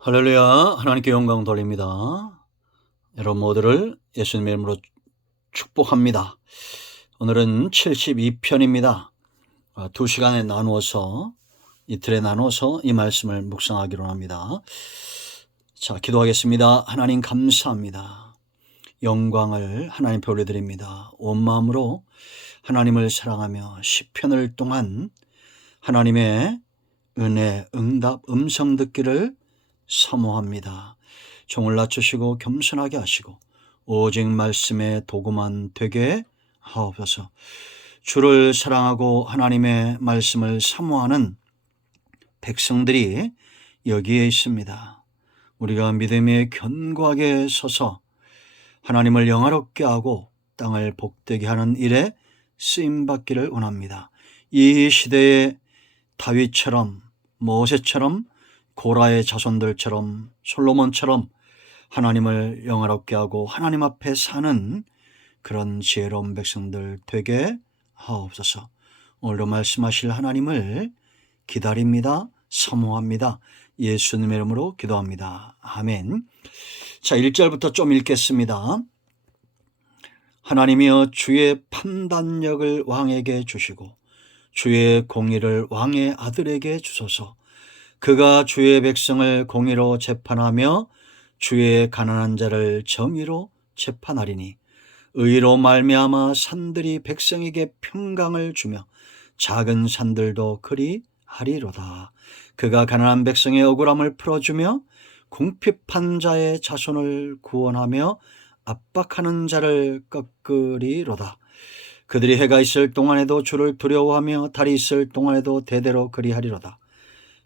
할렐루야. 하나님께 영광 돌립니다. 여러분 모두를 예수님의 이름으로 축복합니다. 오늘은 72편입니다. 2시간에 나누어서 이틀에 나누어서 이 말씀을 묵상하기로 합니다. 자, 기도하겠습니다. 하나님 감사합니다. 영광을 하나님께 올려드립니다. 온 마음으로 하나님을 사랑하며 시편을 동안 하나님의 은혜, 응답, 음성 듣기를 사모합니다. 종을 낮추시고 겸손하게 하시고 오직 말씀의 도구만 되게 하옵소서. 주를 사랑하고 하나님의 말씀을 사모하는 백성들이 여기에 있습니다. 우리가 믿음에 견고하게 서서 하나님을 영화롭게 하고 땅을 복되게 하는 일에 쓰임받기를 원합니다. 이 시대에 다윗처럼, 모세처럼, 고라의 자손들처럼, 솔로몬처럼 하나님을 영화롭게 하고 하나님 앞에 사는 그런 지혜로운 백성들 되게 하옵소서. 오늘도 말씀하실 하나님을 기다립니다. 사모합니다. 예수님의 이름으로 기도합니다. 아멘. 자, 1절부터 좀 읽겠습니다. 하나님이여 주의 판단력을 왕에게 주시고 주의 공의를 왕의 아들에게 주소서. 그가 주의 백성을 공의로 재판하며 주의 가난한 자를 정의로 재판하리니 의로 말미암아 산들이 백성에게 평강을 주며 작은 산들도 그리하리로다. 그가 가난한 백성의 억울함을 풀어주며 궁핍한 자의 자손을 구원하며 압박하는 자를 꺾으리로다. 그들이 해가 있을 동안에도 주를 두려워하며 달이 있을 동안에도 대대로 그리하리로다.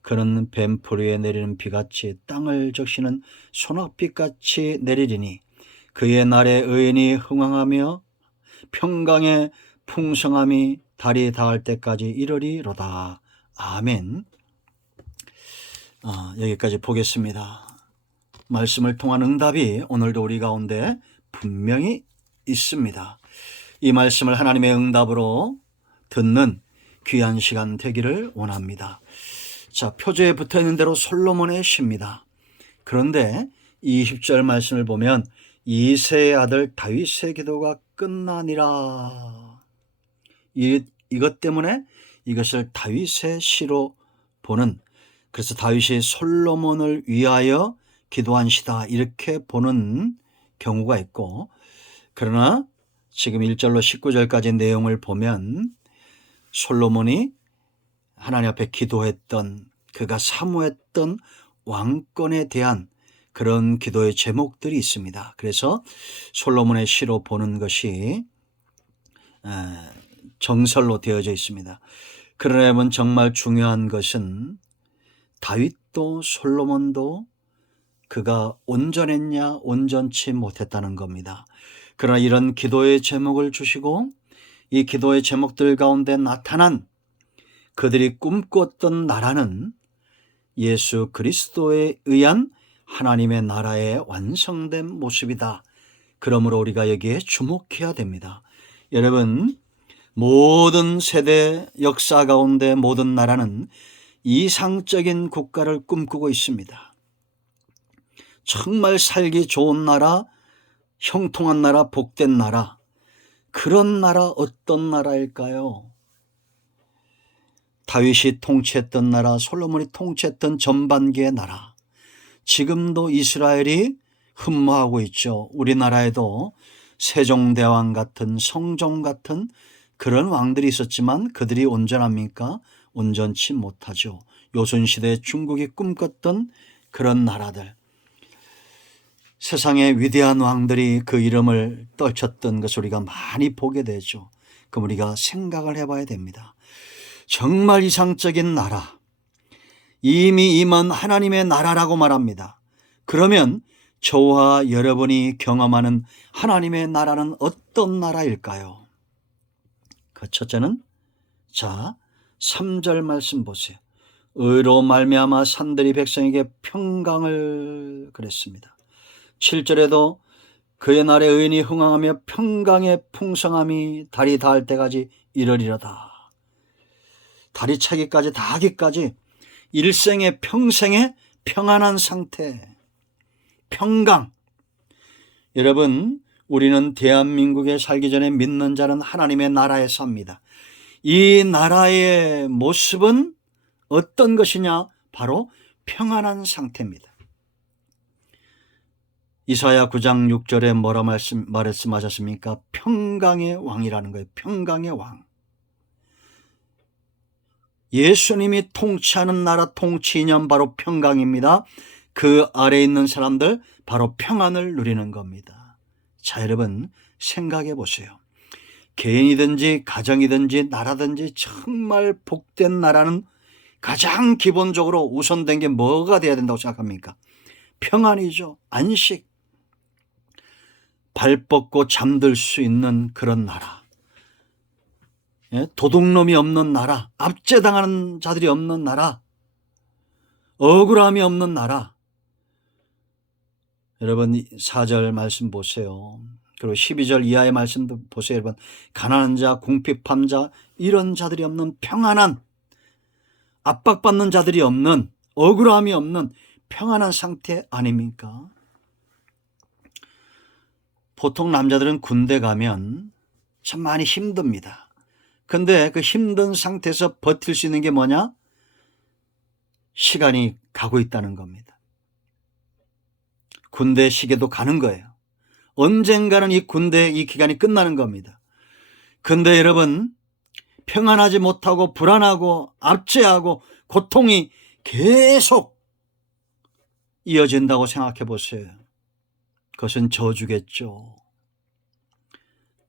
그는 뱀풀 위에 내리는 비같이 땅을 적시는 소낙비같이 내리리니 그의 날에 의인이 흥왕하며 평강의 풍성함이 달이 닿을 때까지 이르리로다. 아멘. 여기까지 보겠습니다. 말씀을 통한 응답이 오늘도 우리 가운데 분명히 있습니다. 이 말씀을 하나님의 응답으로 듣는 귀한 시간 되기를 원합니다. 자, 표제에 붙어있는 대로 솔로몬의 시입니다. 그런데 20절 말씀을 보면 이새의 아들 다윗의 기도가 끝나니라. 이것 때문에 이것을 다윗의 시로 보는, 그래서 다윗이 솔로몬을 위하여 기도한 시다 이렇게 보는 경우가 있고, 그러나 지금 1절로 19절까지 내용을 보면 솔로몬이 하나님 앞에 기도했던, 그가 사모했던 왕권에 대한 그런 기도의 제목들이 있습니다. 그래서 솔로몬의 시로 보는 것이 정설로 되어져 있습니다. 그러려면 정말 중요한 것은 다윗도 솔로몬도 그가 온전했냐 온전치 못했다는 겁니다. 그러나 이런 기도의 제목을 주시고 이 기도의 제목들 가운데 나타난 그들이 꿈꿨던 나라는 예수 그리스도에 의한 하나님의 나라의 완성된 모습이다. 그러므로 우리가 여기에 주목해야 됩니다. 여러분, 모든 세대 역사 가운데 모든 나라는 이상적인 국가를 꿈꾸고 있습니다. 정말 살기 좋은 나라, 형통한 나라, 복된 나라, 그런 나라 어떤 나라일까요? 다윗이 통치했던 나라, 솔로몬이 통치했던 전반기의 나라, 지금도 이스라엘이 흠모하고 있죠. 우리나라에도 세종대왕 같은, 성종 같은 그런 왕들이 있었지만 그들이 온전합니까? 온전치 못하죠. 요순시대 중국이 꿈꿨던 그런 나라들, 세상의 위대한 왕들이 그 이름을 떨쳤던 것을 우리가 많이 보게 되죠. 그럼 우리가 생각을 해봐야 됩니다. 정말 이상적인 나라, 이미 임한 하나님의 나라라고 말합니다. 그러면 저와 여러분이 경험하는 하나님의 나라는 어떤 나라일까요? 그 첫째는, 자, 3절 말씀 보세요. 의로 말미암아 산들이 백성에게 평강을 그랬습니다. 7절에도 그의 날에 의인이 흥왕하며 평강의 풍성함이 달이 닿을 때까지 이르리로다. 달이 차기까지 닿기까지 일생의 평생에 평안한 상태, 평강. 여러분, 우리는 대한민국에 살기 전에 믿는 자는 하나님의 나라에 삽니다. 이 나라의 모습은 어떤 것이냐? 바로 평안한 상태입니다. 이사야 9장 6절에 뭐라 말씀하셨습니까? 평강의 왕이라는 거예요. 평강의 왕. 예수님이 통치하는 나라 통치 이념 바로 평강입니다. 그 아래에 있는 사람들 바로 평안을 누리는 겁니다. 자, 여러분 생각해 보세요. 개인이든지 가정이든지 나라든지 정말 복된 나라는 가장 기본적으로 우선된 게 뭐가 돼야 된다고 생각합니까? 평안이죠. 안식. 발 뻗고 잠들 수 있는 그런 나라. 도둑놈이 없는 나라, 압제당하는 자들이 없는 나라, 억울함이 없는 나라. 여러분 4절 말씀 보세요. 그리고 12절 이하의 말씀도 보세요. 여러분 가난한 자, 궁핍한 자, 이런 자들이 없는 평안한, 압박받는 자들이 없는, 억울함이 없는 평안한 상태 아닙니까? 보통 남자들은 군대 가면 참 많이 힘듭니다. 근데 그 힘든 상태에서 버틸 수 있는 게 뭐냐? 시간이 가고 있다는 겁니다. 군대 시계도 가는 거예요. 언젠가는 이 군대 이 기간이 끝나는 겁니다. 근데 여러분 평안하지 못하고 불안하고 압제하고 고통이 계속 이어진다고 생각해 보세요. 그것은 저주겠죠.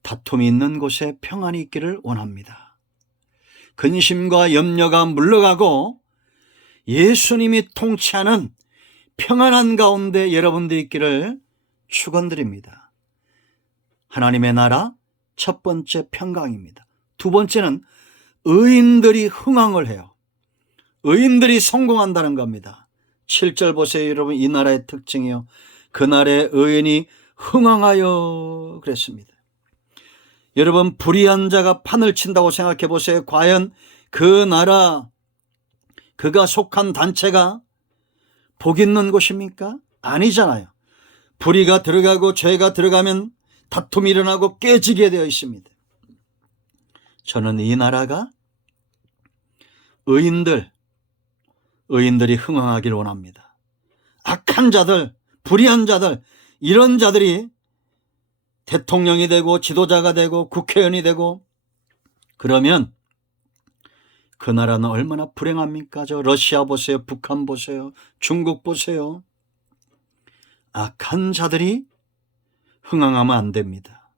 다툼이 있는 곳에 평안이 있기를 원합니다. 근심과 염려가 물러가고 예수님이 통치하는 평안한 가운데 여러분들이 있기를 축원드립니다. 하나님의 나라 첫 번째 평강입니다. 두 번째는 의인들이 흥왕을 해요. 의인들이 성공한다는 겁니다. 7절 보세요. 여러분 이 나라의 특징이요. 그날의 의인이 흥왕하여 그랬습니다. 여러분 불의한 자가 판을 친다고 생각해 보세요. 과연 그 나라, 그가 속한 단체가 복 있는 곳입니까? 아니잖아요. 불의가 들어가고 죄가 들어가면 다툼이 일어나고 깨지게 되어 있습니다. 저는 이 나라가 의인들이 흥왕하기를 원합니다. 악한 자들, 불의한 자들, 이런 자들이 대통령이 되고 지도자가 되고 국회의원이 되고 그러면 그 나라는 얼마나 불행합니까? 저 러시아 보세요. 북한 보세요. 중국 보세요. 악한 자들이 흥왕하면 안 됩니다.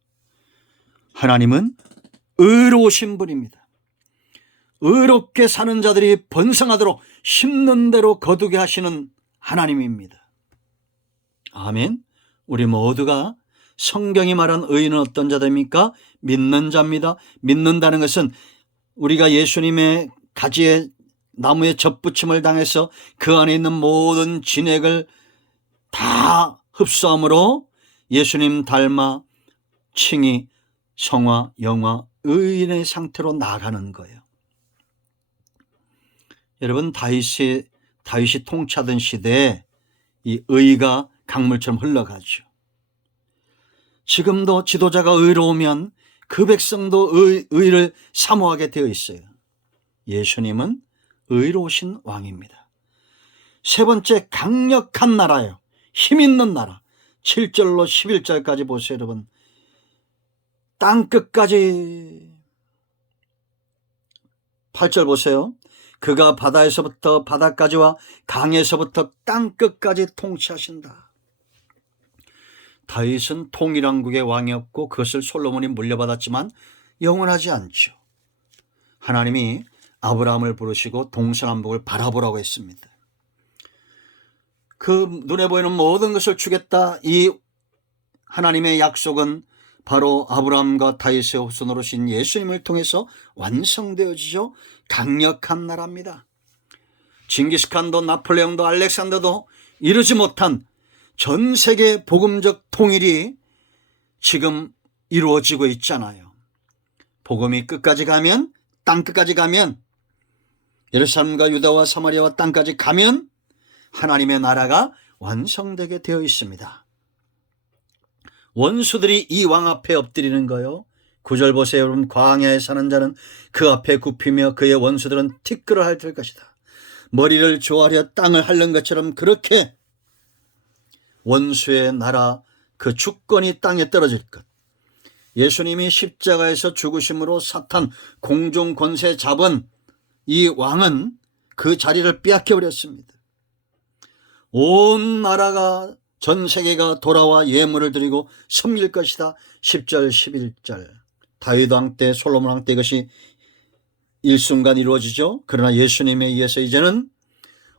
하나님은 의로우신 분입니다. 의롭게 사는 자들이 번성하도록 심는 대로 거두게 하시는 하나님입니다. 아멘. 우리 모두가 성경이 말한 의인은 어떤 자들입니까? 믿는 자입니다. 믿는다는 것은 우리가 예수님의 가지에 나무에 접붙임을 당해서 그 안에 있는 모든 진액을 다 흡수함으로 예수님 닮아 칭의, 성화, 영화, 의인의 상태로 나아가는 거예요. 여러분 다윗이 통치하던 시대에 이 의가 강물처럼 흘러가죠. 지금도 지도자가 의로우면 그 백성도 의를 사모하게 되어 있어요. 예수님은 의로우신 왕입니다. 세 번째 강력한 나라예요. 힘 있는 나라. 7절로 11절까지 보세요. 여러분 땅끝까지 8절 보세요. 그가 바다에서부터 바다까지와 강에서부터 땅끝까지 통치하신다. 다윗은 통일왕국의 왕이었고 그것을 솔로몬이 물려받았지만 영원하지 않죠. 하나님이 아브라함을 부르시고 동서남북을 바라보라고 했습니다. 그 눈에 보이는 모든 것을 주겠다. 이 하나님의 약속은 바로 아브라함과 다윗의 후손으로 신 예수님을 통해서 완성되어지죠. 강력한 나라입니다. 징기스칸도 나폴레옹도 알렉산더도 이루지 못한 전 세계 복음적 통일이 지금 이루어지고 있잖아요. 복음이 끝까지 가면, 땅 끝까지 가면, 예루살렘과 유다와 사마리아와 땅까지 가면 하나님의 나라가 완성되게 되어 있습니다. 원수들이 이 왕 앞에 엎드리는 거요. 9절 보세요. 여러분, 광야에 사는 자는 그 앞에 굽히며 그의 원수들은 티끌을 할 것이다. 머리를 조아려 땅을 핥는 것처럼 그렇게 원수의 나라 그 주권이 땅에 떨어질 것. 예수님이 십자가에서 죽으심으로 사탄 공중 권세 잡은 이 왕은 그 자리를 빼앗겨 버렸습니다. 온 나라가 전 세계가 돌아와 예물을 드리고 섬길 것이다. 10절 11절. 다윗 왕 때, 솔로몬 왕 때 이것이 일순간 이루어지죠. 그러나 예수님에 의해서 이제는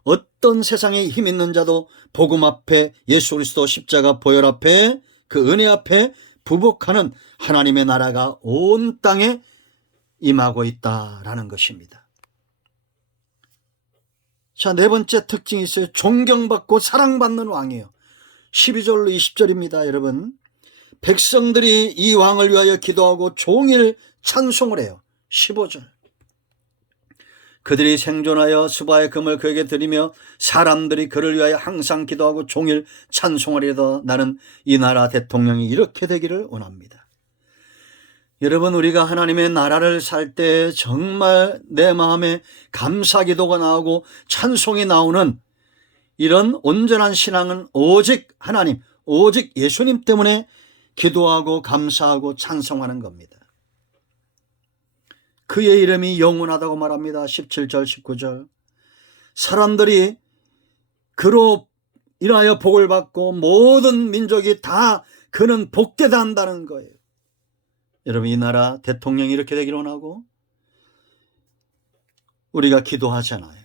어떤 세상에 힘 있는 자도 복음 앞에, 예수 그리스도 십자가 보혈 앞에, 그 은혜 앞에 부복하는 하나님의 나라가 온 땅에 임하고 있다라는 것입니다. 자, 네 번째 특징이 있어요. 존경받고 사랑받는 왕이에요. 12절로 20절입니다. 여러분, 백성들이 이 왕을 위하여 기도하고 종일 찬송을 해요. 15절. 그들이 생존하여 수바의 금을 그에게 드리며 사람들이 그를 위하여 항상 기도하고 종일 찬송하리로다. 나는 이 나라 대통령이 이렇게 되기를 원합니다. 여러분, 우리가 하나님의 나라를 살 때 정말 내 마음에 감사 기도가 나오고 찬송이 나오는 이런 온전한 신앙은 오직 하나님, 오직 예수님 때문에 기도하고 감사하고 찬송하는 겁니다. 그의 이름이 영원하다고 말합니다. 17절 19절. 사람들이 그로 인하여 복을 받고 모든 민족이 다 그는 복되다 한다는 거예요. 여러분, 이 나라 대통령이 이렇게 되기를 원하고 우리가 기도하잖아요.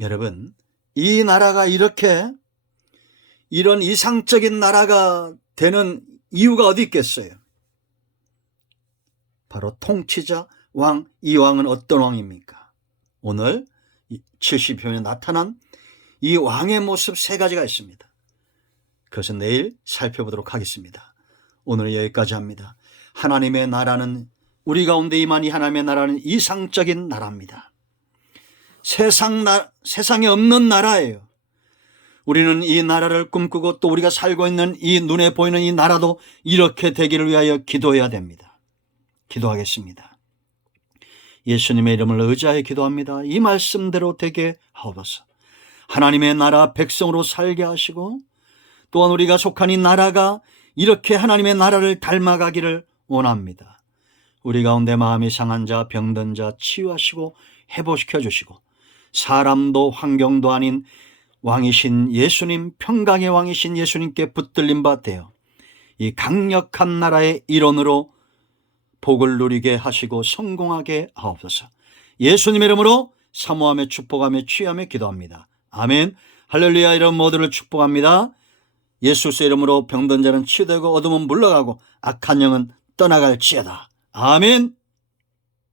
여러분, 이 나라가 이렇게 이런 이상적인 나라가 되는 이유가 어디 있겠어요? 바로 통치자 왕, 이 왕은 어떤 왕입니까? 오늘 70편에 나타난 이 왕의 모습 세 가지가 있습니다. 그것은 내일 살펴보도록 하겠습니다. 오늘 여기까지 합니다. 하나님의 나라는, 우리 가운데 임한 이 하나님의 나라는 이상적인 나라입니다. 세상에 없는 나라예요. 우리는 이 나라를 꿈꾸고 또 우리가 살고 있는 이 눈에 보이는 이 나라도 이렇게 되기를 위하여 기도해야 됩니다. 기도하겠습니다. 예수님의 이름을 의지하여 기도합니다. 이 말씀대로 되게 하옵소서. 하나님의 나라 백성으로 살게 하시고 또한 우리가 속한 이 나라가 이렇게 하나님의 나라를 닮아가기를 원합니다. 우리 가운데 마음이 상한 자, 병든 자 치유하시고 회복시켜 주시고 사람도 환경도 아닌 왕이신 예수님, 평강의 왕이신 예수님께 붙들림 바 되어 이 강력한 나라의 일원으로 복을 누리게 하시고 성공하게 하옵소서. 예수님의 이름으로 사모하며 축복하며 취하며 기도합니다. 아멘. 할렐루야. 이런 모두를 축복합니다. 예수의 이름으로 병든 자는 치유되고 어둠은 물러가고 악한 영은 떠나갈지어다. 아멘.